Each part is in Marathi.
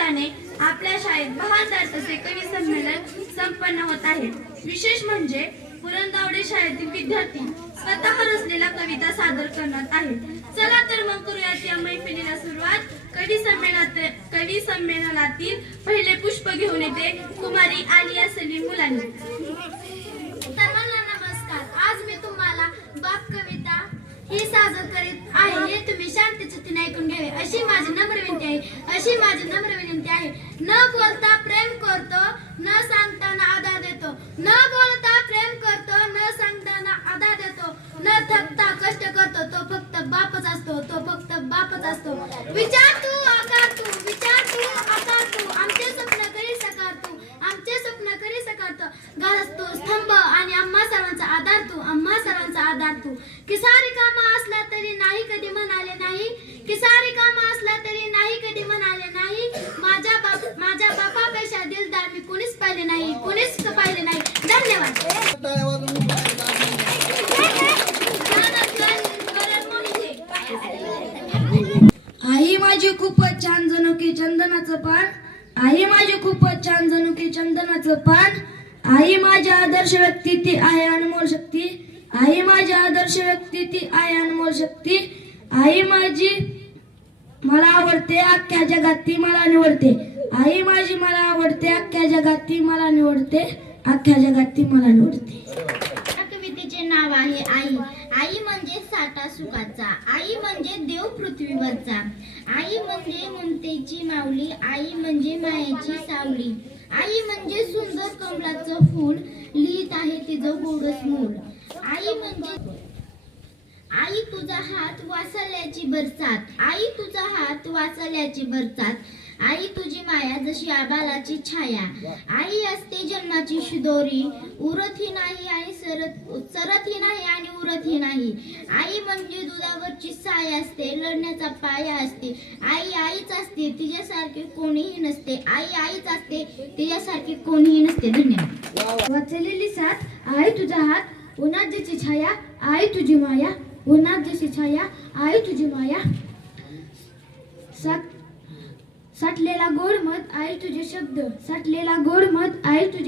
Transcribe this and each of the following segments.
निमित्ताने आपल्या शाळेत 72 तसे कवी संमेलन संपन्न होत आहे। विशेष म्हणजे पुरंदवडे शाळेतील विद्यार्थी स्वतः रचलेल्या कविता सादर करणार आहेत। चला तर मग करूयात या मैफिलीला सुरुवात। कवी संमेलनातील पहिले पुष्प घेऊन येते कुमारी आलिया सलीम मुलानी। सर्वांना नमस्कार। आज मी तुम्हाला बाप कविता ही सादर करीत आहे। हे तुम्ही शांतचित्ताने ऐकून घ्यावे अशी माझी नम्र विनंती आहे। न बोलता प्रेम करतो, न सांगताना आधार देतो। न बोलता प्रेम करतो, न सांगताना आधार देतो। न थकता कष्ट करतो, तो फक्त बापच असतो। विचार तू आकार तू आमचे स्वप्न करी साकार तू घालतो स्तंभ आणि आम्हा सर्वांचा आधार तू किसारी कामा असला तरी नाही कधी म्हणाले नाही माझ्या बापापेक्षा दिलदार मी कोणीच पाहिले नाही। धन्यवाद। आई माझी खूपच छान जणू की चंदनाचं पान। आई माझी खूपच छान जणू की चंदनाचं पान। आई माझी आदर्श व्यक्ती ती आहे अनमोल शक्ती। आई माझी आदर्श व्यक्ती ती आहे अनमोल शक्ती। आई माझी मला आवडते अख्ख्या जगात ती मला निवडते। आई माझी मला आवडते अख्ख्या जगात ती मला निवडते। कवितेचे नाव आहे आई। आई म्हणजे साठा सुखाचा, आई म्हणजे देव पृथ्वीवरचा, आई म्हणजे ममतेची माऊली, आई म्हणजे मायेची सावली, आई म्हणजे सुंदर कमळाचं फूल, लिहित आहे तिचं गोडस मूल। आई म्हणजे आई तुझा हात वासल्याची बरसात, आई तुझी माया जशी आबालाची छाया, आई असते जन्माची शिदोरी, उरतही नाही आणि सरतही नाही आणि उरतही नाही। आई म्हणजे दुधावरची साय असते, लढण्याचा पाया असते। आई आईच असते, तिच्यासारखे कोणीही नसते। धन्यवाद। वाचलेली साथ आई तुझा हात, उन्हात जशी छाया आई तुझी माया, आई तुझी माया। साठलेला गोड मध आई तुझे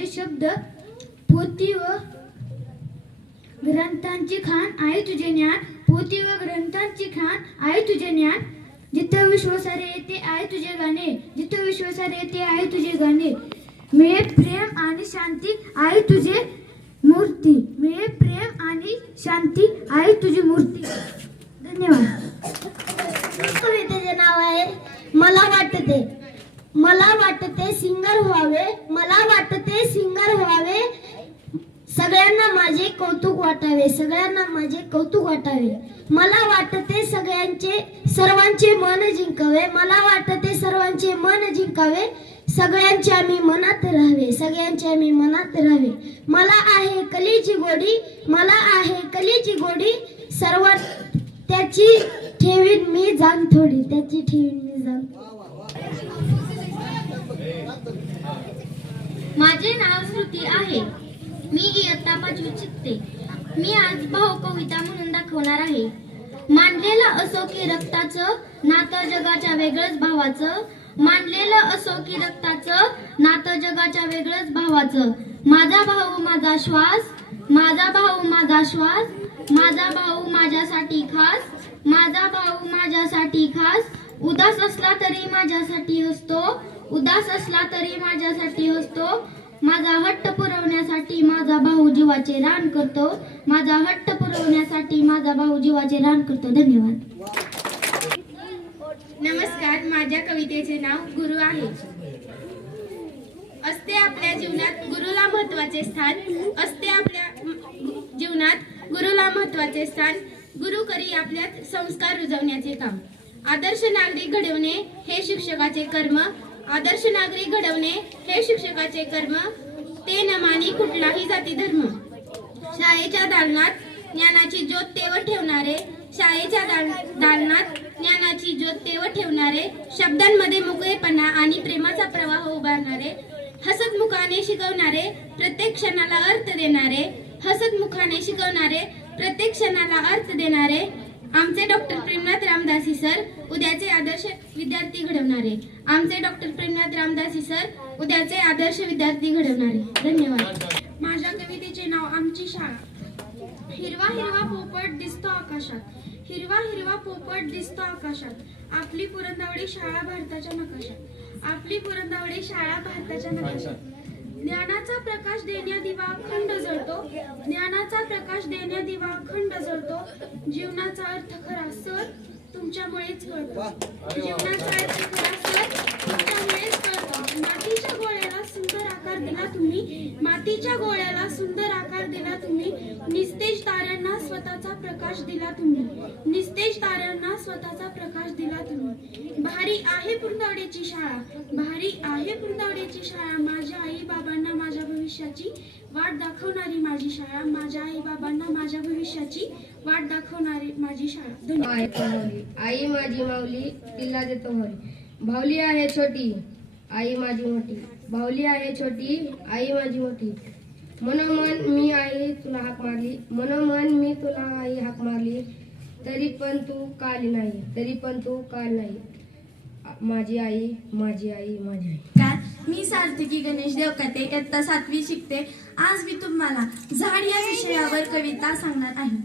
शब्द, पोथी व ग्रंथांची खाण आई तुझे ज्ञान, जिथं विश्वासारे येते आई तुझे गाणे, मिळे प्रेम आणि शांती आई तुझे मूर्ती, धन्यवाद। कवितेचे नाव आहे मला वाटते सिंगर व्हावे, सगळ्यांना माझे कौतुक वाटावे, मला वाटते सर्वांचे मन जिंकावे, सगळ्यांच्या मी मनात राहावे, मला आहे कलेची गोडी, सर्व त्याची ठेवीन मी जाण थोडी, माझे नाव श्रुती आहे। मी इयत्ता 5वी शिकते। मी आज भाव कविता म्हणून दाखवणार आहे। मांडलेलं असो की रक्ताचं नातं जगाच्या वेगळंच भावाचं, माझा भाऊ माझा श्वास, माझा भाऊ माझ्यासाठी खास, उदास असला तरी माझ्यासाठी हसतो, माझा हट्ट पुरवण्यासाठी माझा भाऊ जीवाचे रान करतो, धन्यवाद। नमस्कार। माझ्या कवितेचे नाव गुरु आहे। असते आपल्या जीवनात गुरुला महत्वाचे स्थान, गुरु करी आपल्यात संस्कार रुजवण्याचे काम। आदर्श नागरिक घडवणे हे शिक्षकाचे कर्म, ते न मानी कुठलाही जाती धर्म। शाळेच्या दालनात ज्ञानाची ज्योत तेवत ठेवणारे, शब्दांमध्ये मोकळेपणा आणि प्रेमाचा प्रवाह उभारणारे, हसतमुखाने शिकवणारे, प्रत्येक क्षणाला अर्थ देणारे, आमचे डॉक्टर प्रेमनाथ रामदासी सर उद्याचे आदर्श विद्यार्थी घडवणारे. आमचे डॉक्टर प्रेमनाथ रामदासी सर उद्याचे आदर्श विद्यार्थी घडवणारे. धन्यवाद. माझ्या कवितेचे नाव आमची शाळा. हिरवा हिरवा पोपट दिसतो आकाशात, हिरवा हिरवा पोपट दिसतो आकाशात. आपली पुरंदवडी शाळा भारताच्या नकाशात, आपली पुरंदवडी शाळा भारताच्या नकाशात. ज्ञानाचा प्रकाश देण्या दिवा अखंड जळतो, ज्ञानाचा प्रकाश देण्या दिवा अखंड जळतो. जीवनाचा अर्थ खरा सर तुमच्यामुळेच कळतो, जीवनाचा अर्थ खरा सर तुमच्यामुळेच कळतो. मातीच्या गोळ्याला सुंदर आकार दिला तुम्ही, मातीच्या गोळ्याला सुंदर आकार दिला तुम्ही. निस्तेज ताऱ्यांना स्वतःचा प्रकाश दिला तुम्ही, निस्तेज ताऱ्यांना स्वतःचा प्रकाश दिला तुम्ही. भारी आहे पुरंदवडीची शाळा, भारी आहे पुरंदवडीची शाळा. माझ्या आई बाबांना माझ्या भविष्याची वाट दाखवणारी माझी शाळा, माझ्या आई बाबांना माझ्या भविष्याची वाट दाखवणारी माझी शाळा. धन्यवाद. आहे कमावली आई माझी माऊली तिला देतो भरी. भावली आहे छोटी आई माझी मोठी, भावली आहे छोटी आई माझी मोठी. मनोमन मी आई तुला हाक मारली, मनोमन मी तुला आई हाक मारली. तरी पण तू काली नाही, तरी पण तू काल नाही. माझी आई माझी आई माझी आई. नमस्कार, मी सार्थकी गणेश देवकाते इयत्ता 7वी शिकते. आज मी तुम्हाला झाड या विषयावर कविता सांगणार आहे.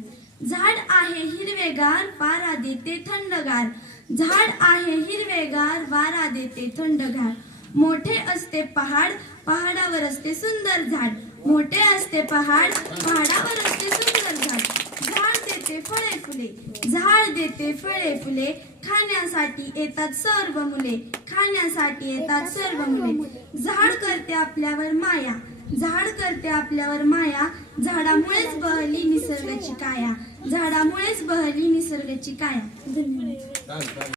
झाड आहे हिरवेगार वारा देते थंडगार, झाड आहे हिरवेगार वारा देते थंडगार. मोठे असते पहाड पहाडावर असते सुंदर झाड, मोठे असते पहाड पहाडावर असते सुंदर झाड. झाड देते फळे फुले, झाड देते फळे फुले. खाण्यासाठी येतात सर्व मुले, खाण्यासाठी येतात सर्व मुले. झाड करते आपल्यावर माया, झाड करते आपल्यावर माया. झाडामुळेच बहरली निसर्गाची काया, झाडामुळेच बहरली निसर्गाची काया. धन्यवाद.